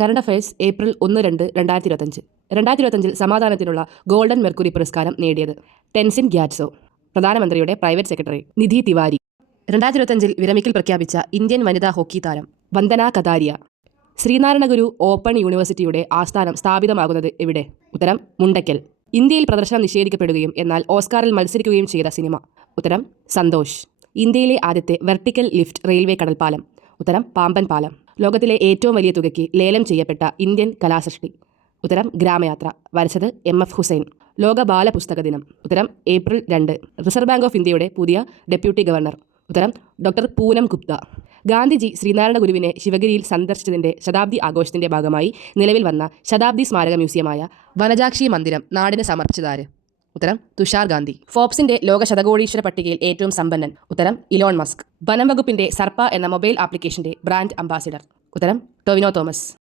Current affairs April 1-2, 2025. 2025 സമാധാനത്തിനുള്ള golden mercury പുരസ്കാരം നേടിയത് ടെൻസിൻ ഗ്യാറ്റ്സോ. പ്രധാനമന്ത്രിയുടെ പ്രൈവറ്റ് സെക്രട്ടറി നിധി തിവാരി. 2025 വിരമിക്കൽ പ്രഖ്യാപിച്ച ഇന്ത്യൻ വനിതാ ഹോക്കി താരം വന്ദന കതാരിയ. ശ്രീനാരായണ ഗുരു ഓപ്പൺ യൂണിവേഴ്സിറ്റിയുടെ ആസ്ഥാനം സ്ഥാപിതമാകുന്നത് എവിടെ? ഉത്തരം മുണ്ടയ്ക്കൽ. ഇന്ത്യയിൽ പ്രദർശനം നിഷേധിക്കപ്പെടുകയും എന്നാൽ ഓസ്കാറിൽ മത്സരിക്കുകയും ചെയ്ത സിനിമ? ഉത്തരം സന്തോഷ്. ഇന്ത്യയിലെ ആദ്യത്തെ വെർട്ടിക്കൽ ലിഫ്റ്റ് റെയിൽവേ കടൽപ്പാലം? ഉത്തരം പാമ്പൻ പാലം. ലോകത്തിലെ ഏറ്റവും വലിയ തുകയ്ക്ക് ലേലം ചെയ്യപ്പെട്ട ഇന്ത്യൻ കലാസൃഷ്ടി? ഉത്തരം ഗ്രാമയാത്ര. വരച്ചത് MF ഹുസൈൻ. ലോക ബാലപുസ്തക ദിനം? ഉത്തരം ഏപ്രിൽ 2. റിസർവ് ബാങ്ക് ഓഫ് ഇന്ത്യയുടെ പുതിയ ഡെപ്യൂട്ടി ഗവർണർ? ഉത്തരം ഡോക്ടർ പൂനം ഗുപ്ത. ഗാന്ധിജി ശ്രീനാരായണ ഗുരുവിനെ ശിവഗിരിയിൽ സന്ദർശിച്ചതിൻ്റെ ശതാബ്ദി ആഘോഷത്തിൻ്റെ ഭാഗമായി നിലവിൽ വന്ന ശതാബ്ദി സ്മാരക മ്യൂസിയമായ വനജാക്ഷി മന്ദിരം നാടിന് സമർപ്പിച്ചതാര്? ഉത്തരം തുഷാർ ഗാന്ധി. ഫോബ്സിന്റെ ലോക ശതകോടീശ്വര പട്ടികയിൽ ഏറ്റവും സമ്പന്നൻ? ഉത്തരം ഇലോൺ മസ്ക്. വനം വകുപ്പിന്റെ സർപ്പ എന്ന മൊബൈൽ ആപ്ലിക്കേഷന്റെ ബ്രാൻഡ് അംബാസിഡർ? ഉത്തരം ടൊവിനോ തോമസ്.